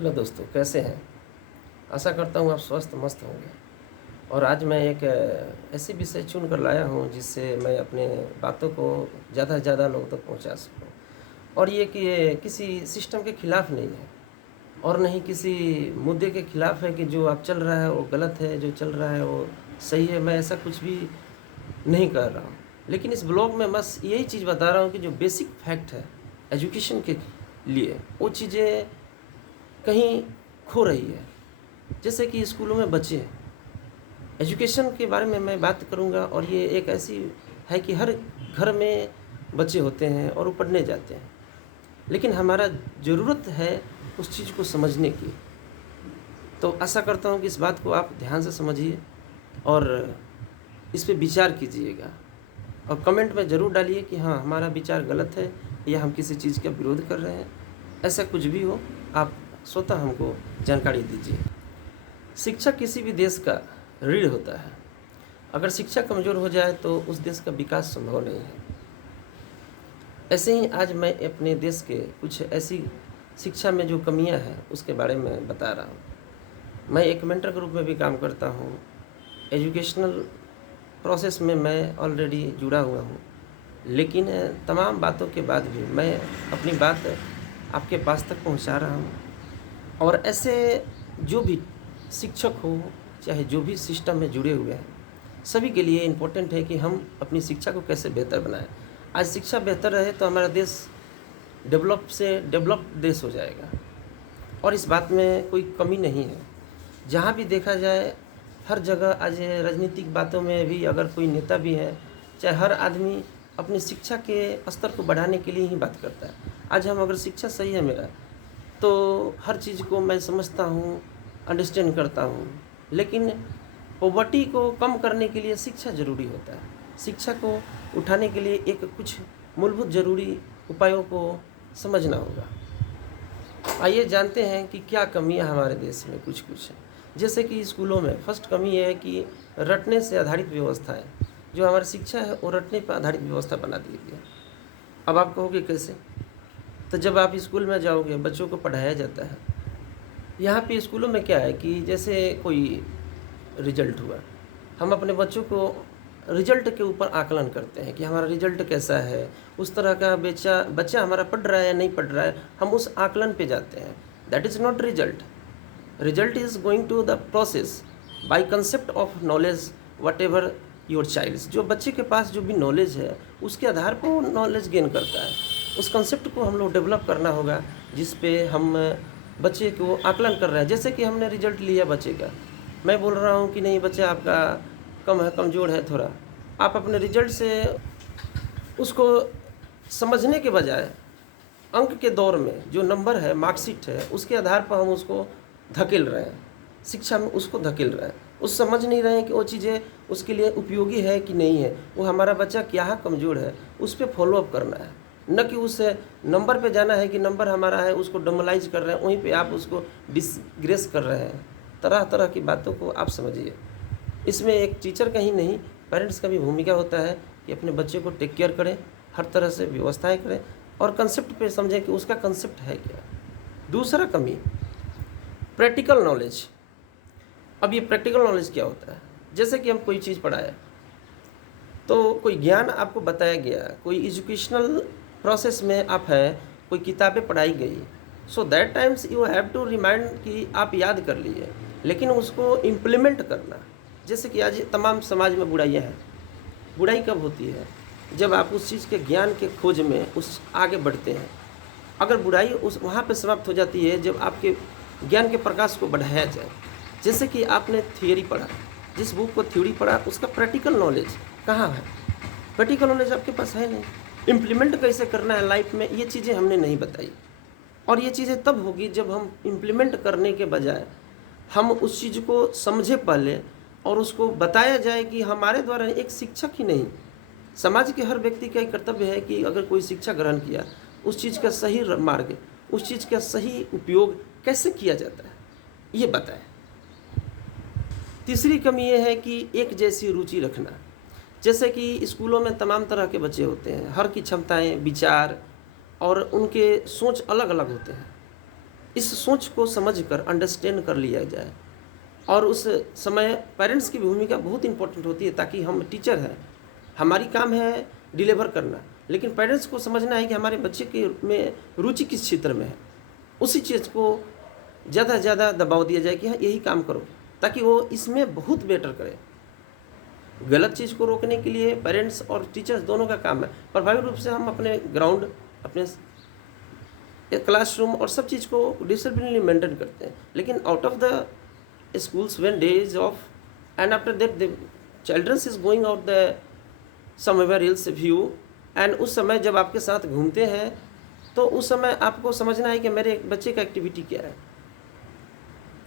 Hello दोस्तों, कैसे हैं? आशा करता हूँ आप स्वस्थ मस्त होंगे। और आज मैं एक ऐसी विषय चुन कर लाया हूँ जिससे मैं अपने बातों को ज़्यादा से ज़्यादा लोगों तक पहुँचा सकूँ। और ये किसी सिस्टम के खिलाफ़ नहीं है और न ही किसी मुद्दे के खिलाफ़ है कि जो अब चल रहा है वो गलत है, जो चल रहा है वो सही है। मैं ऐसा कुछ भी नहीं कर रहा हूँ। लेकिन इस ब्लॉग में बस यही चीज़ बता रहा हूँ कि जो बेसिक फैक्ट है एजुकेशन के लिए, वो चीज़ें कहीं खो रही है। जैसे कि स्कूलों में बच्चे, एजुकेशन के बारे में मैं बात करूंगा। और ये एक ऐसी है कि हर घर में बच्चे होते हैं और वो पढ़ने जाते हैं, लेकिन हमारा ज़रूरत है उस चीज़ को समझने की। तो आशा करता हूँ कि इस बात को आप ध्यान से समझिए और इस पे विचार कीजिएगा और कमेंट में ज़रूर डालिए कि हाँ, हमारा विचार गलत है या हम किसी चीज़ का विरोध कर रहे हैं। ऐसा कुछ भी हो, आप स्वतः हमको जानकारी दीजिए। शिक्षा किसी भी देश का रीढ़ होता है। अगर शिक्षा कमज़ोर हो जाए तो उस देश का विकास संभव नहीं है। ऐसे ही आज मैं अपने देश के कुछ ऐसी शिक्षा में जो कमियां हैं उसके बारे में बता रहा हूँ। मैं एक मेंटर के रूप में भी काम करता हूँ। एजुकेशनल प्रोसेस में मैं ऑलरेडी जुड़ा हुआ हूँ, लेकिन तमाम बातों के बाद भी मैं अपनी बात आपके पास तक पहुँचा रहा हूँ। और ऐसे जो भी शिक्षक हो, चाहे जो भी सिस्टम में जुड़े हुए हैं, सभी के लिए इम्पोर्टेंट है कि हम अपनी शिक्षा को कैसे बेहतर बनाएं। आज शिक्षा बेहतर रहे तो हमारा देश डेवलप्ड देश हो जाएगा और इस बात में कोई कमी नहीं है। जहाँ भी देखा जाए, हर जगह आज राजनीतिक बातों में भी अगर कोई नेता भी है, चाहे हर आदमी अपनी शिक्षा के स्तर को बढ़ाने के लिए ही बात करता है। आज हम अगर शिक्षा सही है मेरा, तो हर चीज़ को मैं समझता हूँ, अंडरस्टैंड करता हूँ। लेकिन पॉवर्टी को कम करने के लिए शिक्षा ज़रूरी होता है। शिक्षा को उठाने के लिए एक कुछ मूलभूत ज़रूरी उपायों को समझना होगा। आइए जानते हैं कि क्या कमियां हमारे देश में कुछ हैं। जैसे कि स्कूलों में फर्स्ट कमी यह है कि रटने से आधारित व्यवस्था है। जो हमारी शिक्षा है वो रटने पर आधारित व्यवस्था बना दी गई है। अब आप कहोगे कैसे? तो जब आप स्कूल में जाओगे, बच्चों को पढ़ाया जाता है। यहाँ पे स्कूलों में क्या है कि जैसे कोई रिजल्ट हुआ, हम अपने बच्चों को रिजल्ट के ऊपर आकलन करते हैं कि हमारा रिजल्ट कैसा है, उस तरह का बच्चा हमारा पढ़ रहा है या नहीं पढ़ रहा है, हम उस आकलन पे जाते हैं। That is not result. Result is going to the process by concept of knowledge whatever your child. जो बच्चे के पास जो भी नॉलेज है उसके आधार पर वो नॉलेज गेन करता है। उस कंसेप्ट को हम लोग डेवलप करना होगा जिस पे हम बच्चे को आकलन कर रहे हैं। जैसे कि हमने रिजल्ट लिया बच्चे का, मैं बोल रहा हूँ कि नहीं बच्चा आपका कम है, कमज़ोर है थोड़ा। आप अपने रिजल्ट से उसको समझने के बजाय अंक के दौर में जो नंबर है, मार्कशीट है, उसके आधार पर हम उसको धकेल रहे हैं। शिक्षा में उसको धकेल रहे हैं। उस समझ नहीं रहे हैं कि वो चीज़ें उसके लिए उपयोगी है कि नहीं है। वो हमारा बच्चा क्या कमज़ोर है उस पर फॉलोअप करना है, न कि उस नंबर पे जाना है कि नंबर हमारा है उसको डमलाइज कर रहे हैं। वहीं पे आप उसको डिसग्रेस कर रहे हैं। तरह तरह की बातों को आप समझिए। इसमें एक टीचर का ही नहीं, पेरेंट्स का भी भूमिका होता है कि अपने बच्चे को टेक केयर करें, हर तरह से व्यवस्थाएं करें और कंसेप्ट पे समझें कि उसका कंसेप्ट है क्या। दूसरा कमी, प्रैक्टिकल नॉलेज। अब ये प्रैक्टिकल नॉलेज क्या होता है? जैसे कि हम कोई चीज़ पढ़ाया, तो कोई ज्ञान आपको बताया गया, कोई एजुकेशनल प्रोसेस में आप हैं, कोई किताबें पढ़ाई गई, so that times you have to remind कि आप याद कर लिए, लेकिन उसको इम्प्लीमेंट करना। जैसे कि आज तमाम समाज में बुराइयां हैं। बुराई कब होती है? जब आप उस चीज़ के ज्ञान के खोज में उस आगे बढ़ते हैं। अगर बुराई उस वहाँ पे समाप्त हो जाती है जब आपके ज्ञान के प्रकाश को बढ़ाया जाए। जैसे कि आपने थियोरी पढ़ा, जिस बुक को थ्योरी पढ़ा उसका प्रैक्टिकल नॉलेज कहाँ है? प्रैक्टिकल नॉलेज आपके पास है नहीं। इम्प्लीमेंट कैसे करना है लाइफ में, ये चीज़ें हमने नहीं बताई। और ये चीज़ें तब होगी जब हम इम्प्लीमेंट करने के बजाय हम उस चीज़ को समझे पहले और उसको बताया जाए कि हमारे द्वारा एक शिक्षक ही नहीं, समाज के हर व्यक्ति का एक कर्तव्य है कि अगर कोई शिक्षा ग्रहण किया, उस चीज़ का सही मार्ग, उस चीज़ का सही उपयोग कैसे किया जाता है ये बताएं। तीसरी कमी ये है कि एक जैसी रुचि रखना। जैसे कि स्कूलों में तमाम तरह के बच्चे होते हैं, हर की क्षमताएं, विचार और उनके सोच अलग अलग होते हैं। इस सोच को समझकर अंडरस्टैंड कर लिया जाए। और उस समय पेरेंट्स की भूमिका बहुत इंपॉर्टेंट होती है, ताकि हम टीचर हैं, हमारी काम है डिलीवर करना, लेकिन पेरेंट्स को समझना है कि हमारे बच्चे के में रुचि किस क्षेत्र में है, उसी चीज़ को ज़्यादा से ज़्यादा दबाव दिया जाए कि हाँ यही काम करो, ताकि वो इसमें बहुत बेटर करे। गलत चीज़ को रोकने के लिए पेरेंट्स और टीचर्स दोनों का काम है। प्रभावी रूप से हम अपने ग्राउंड, अपने क्लासरूम और सब चीज़ को डिसिप्लिनली मेंटेन करते हैं, लेकिन out of the schools when days off and after that the children is going out the somewhere else view, and उस समय जब आपके साथ घूमते हैं तो उस समय आपको समझना है कि मेरे बच्चे का एक्टिविटी क्या है।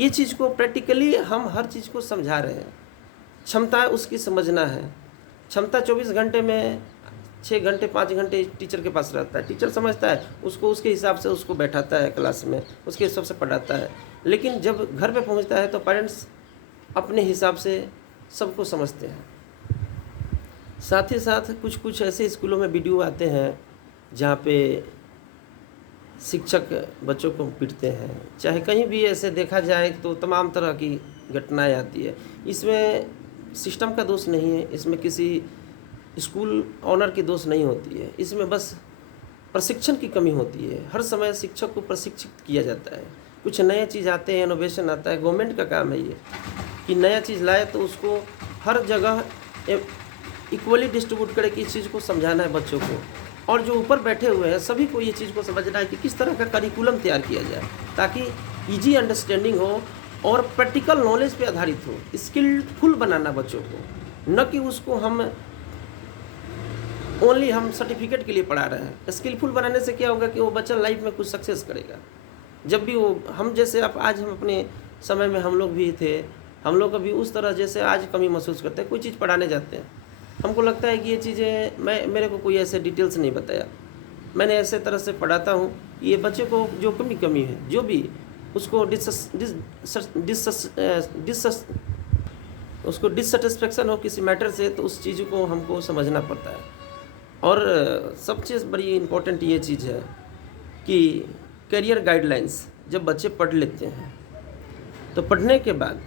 ये चीज़ को प्रैक्टिकली हम हर चीज़ को समझा रहे हैं। क्षमता उसकी समझना है। क्षमता 24 घंटे में 6 घंटे 5 घंटे टीचर के पास रहता है। टीचर समझता है उसको, उसके हिसाब से उसको बैठाता है क्लास में, उसके हिसाब से पढ़ाता है। लेकिन जब घर पे पहुंचता है तो पेरेंट्स अपने हिसाब से सबको समझते हैं। साथ ही साथ कुछ कुछ ऐसे स्कूलों में वीडियो आते हैं जहाँ पे शिक्षक बच्चों को पीटते हैं, चाहे कहीं भी ऐसे देखा जाए तो तमाम तरह की घटनाएं आती है। इसमें सिस्टम का दोष नहीं है, इसमें किसी स्कूल ऑनर की दोष नहीं होती है, इसमें बस प्रशिक्षण की कमी होती है। हर समय शिक्षक को प्रशिक्षित किया जाता है, कुछ नया चीज़ आते हैं, इनोवेशन आता है। गवर्नमेंट का काम है ये कि नया चीज़ लाए तो उसको हर जगह इक्वली डिस्ट्रीब्यूट करे कि इस चीज़ को समझाना है बच्चों को, और जो ऊपर बैठे हुए हैं सभी को ये चीज़ को समझना है कि किस तरह का करिकुलम तैयार किया जाए ताकि ईजी अंडरस्टैंडिंग हो और प्रैक्टिकल नॉलेज पे आधारित हो। स्किलफुल बनाना बच्चों को, न कि उसको हम ओनली हम सर्टिफिकेट के लिए पढ़ा रहे हैं। स्किलफुल बनाने से क्या होगा कि वो बच्चा लाइफ में कुछ सक्सेस करेगा। जब भी वो हम जैसे आज हम अपने समय में हम लोग भी थे, हम लोग अभी उस तरह जैसे आज कमी महसूस करते हैं। कोई चीज़ पढ़ाने जाते हैं, हमको लगता है कि ये चीज़ें मेरे को कोई ऐसे डिटेल्स नहीं बताया, मैंने ऐसे तरह से पढ़ाता हूँ ये बच्चे को जो कमी है, जो भी उसको उसको डिससेटिस्फेक्शन हो किसी मैटर से, तो उस चीज़ को हमको समझना पड़ता है। और सबसे बड़ी इम्पोर्टेंट ये चीज़ है कि करियर गाइडलाइंस जब बच्चे पढ़ लेते हैं तो पढ़ने के बाद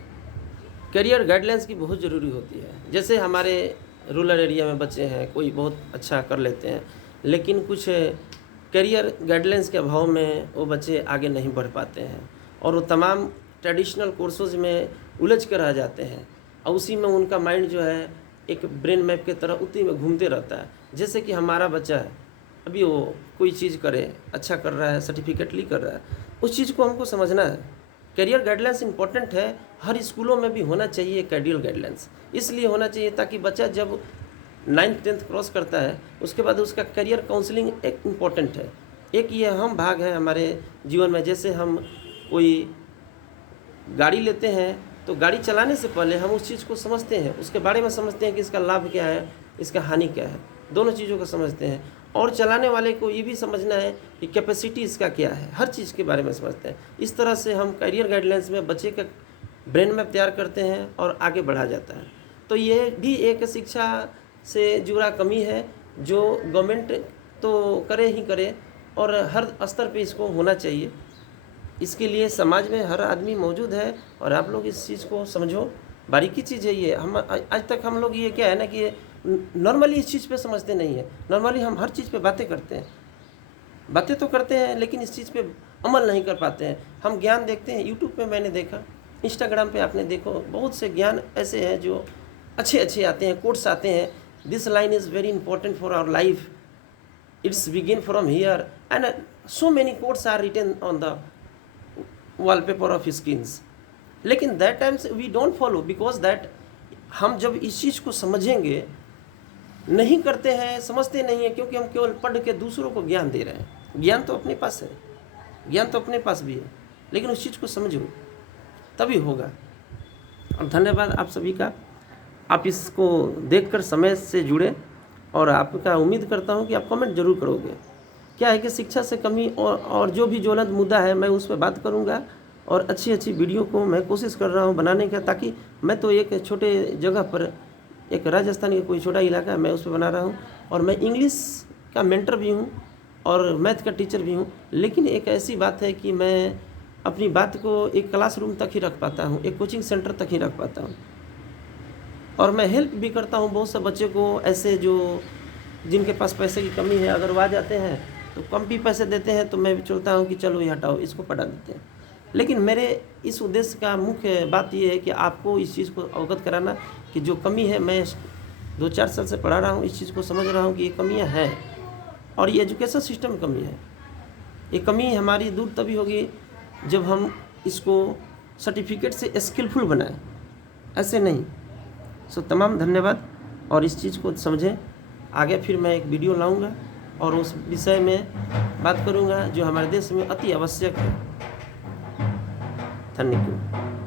करियर गाइडलाइंस की बहुत ज़रूरी होती है। जैसे हमारे रूरल एरिया में बच्चे हैं, कोई बहुत अच्छा कर लेते हैं, लेकिन कुछ करियर गाइडलाइंस के अभाव में वो बच्चे आगे नहीं बढ़ पाते हैं और वो तमाम ट्रेडिशनल कोर्सेज में उलझ कर रह जाते हैं और उसी में उनका माइंड जो है एक ब्रेन मैप की तरह उसी में घूमते रहता है। जैसे कि हमारा बच्चा है, अभी वो कोई चीज़ करे, अच्छा कर रहा है, सर्टिफिकेट ली कर रहा है, उस चीज़ को हमको समझना है। करियर गाइडलाइंस इंपॉर्टेंट है, हर स्कूलों में भी होना चाहिए करियर गाइडलाइंस। इसलिए होना चाहिए ताकि बच्चा जब 9th 10th क्रॉस करता है उसके बाद उसका करियर काउंसलिंग एक इम्पॉर्टेंट है। एक ये अहम भाग है हमारे जीवन में। जैसे हम कोई गाड़ी लेते हैं तो गाड़ी चलाने से पहले हम उस चीज़ को समझते हैं, उसके बारे में समझते हैं कि इसका लाभ क्या है, इसका हानि क्या है, दोनों चीज़ों को समझते हैं। और चलाने वाले को ये भी समझना है कि कैपेसिटी इसका क्या है, हर चीज़ के बारे में समझते हैं। इस तरह से हम करियर गाइडलाइंस में बच्चे का ब्रेन मैप तैयार करते हैं और आगे बढ़ा जाता है। तो ये भी एक शिक्षा से जुड़ा कमी है जो गवर्नमेंट तो करे ही करे और हर स्तर पे इसको होना चाहिए। इसके लिए समाज में हर आदमी मौजूद है और आप लोग इस चीज़ को समझो। बारीकी चीज़ है ये। हम आज तक हम लोग ये क्या है ना कि नॉर्मली इस चीज़ पे समझते नहीं है। नॉर्मली हम हर चीज़ पे बातें करते हैं, बातें तो करते हैं लेकिन इस चीज़ पे अमल नहीं कर पाते हैं। हम ज्ञान देखते हैं, यूट्यूब पे मैंने देखा, इंस्टाग्राम पे आपने देखो, बहुत से ज्ञान ऐसे हैं जो अच्छे आते हैं, कोट्स आते हैं। This line is very important for our life, it's begin from here and so many quotes are written on the wallpaper of screens. लेकिन that times we don't follow because that हम जब इस चीज़ को समझेंगे नहीं करते हैं, समझते नहीं हैं, क्योंकि हम केवल पढ़ के दूसरों को ज्ञान दे रहे हैं। ज्ञान तो अपने पास है, ज्ञान तो अपने पास भी है, लेकिन उस चीज़ को समझो तभी होगा। और धन्यवाद आप सभी का, आप इसको देखकर समय से जुड़े और आपका उम्मीद करता हूँ कि आप कमेंट जरूर करोगे। क्या है कि शिक्षा से कमी और जो भी ज्वलंत मुद्दा है मैं उस पर बात करूँगा और अच्छी वीडियो को मैं कोशिश कर रहा हूँ बनाने का, ताकि मैं तो एक छोटे जगह पर, एक राजस्थान का कोई छोटा इलाका है, मैं उस पर बना रहा हूँ और मैं इंग्लिश का मेंटर भी हूँ और मैथ का टीचर भी हूँ। लेकिन एक ऐसी बात है कि मैं अपनी बात को एक क्लासरूम तक ही रख पाता हूँ, एक कोचिंग सेंटर तक ही रख पाता हूँ। और मैं हेल्प भी करता हूँ बहुत से बच्चे को, ऐसे जो जिनके पास पैसे की कमी है, अगर वो आ जाते हैं तो कम भी पैसे देते हैं तो मैं भी चलता हूँ कि चलो ये हटाओ, इसको पढ़ा देते हैं। लेकिन मेरे इस उद्देश्य का मुख्य बात ये है कि आपको इस चीज़ को अवगत कराना कि जो कमी है, मैं 2-4 साल से पढ़ा रहा हूँ, इस चीज़ को समझ रहा हूँ कि ये कमियाँ हैं और ये एजुकेशन सिस्टम में कमी है। ये कमी हमारी दूर तभी होगी जब हम इसको सर्टिफिकेट से स्किलफुल बनाएं, ऐसे नहीं। सो तमाम धन्यवाद और इस चीज़ को समझें। आगे फिर मैं एक वीडियो लाऊंगा और उस विषय में बात करूंगा जो हमारे देश में अति आवश्यक है। Thank you.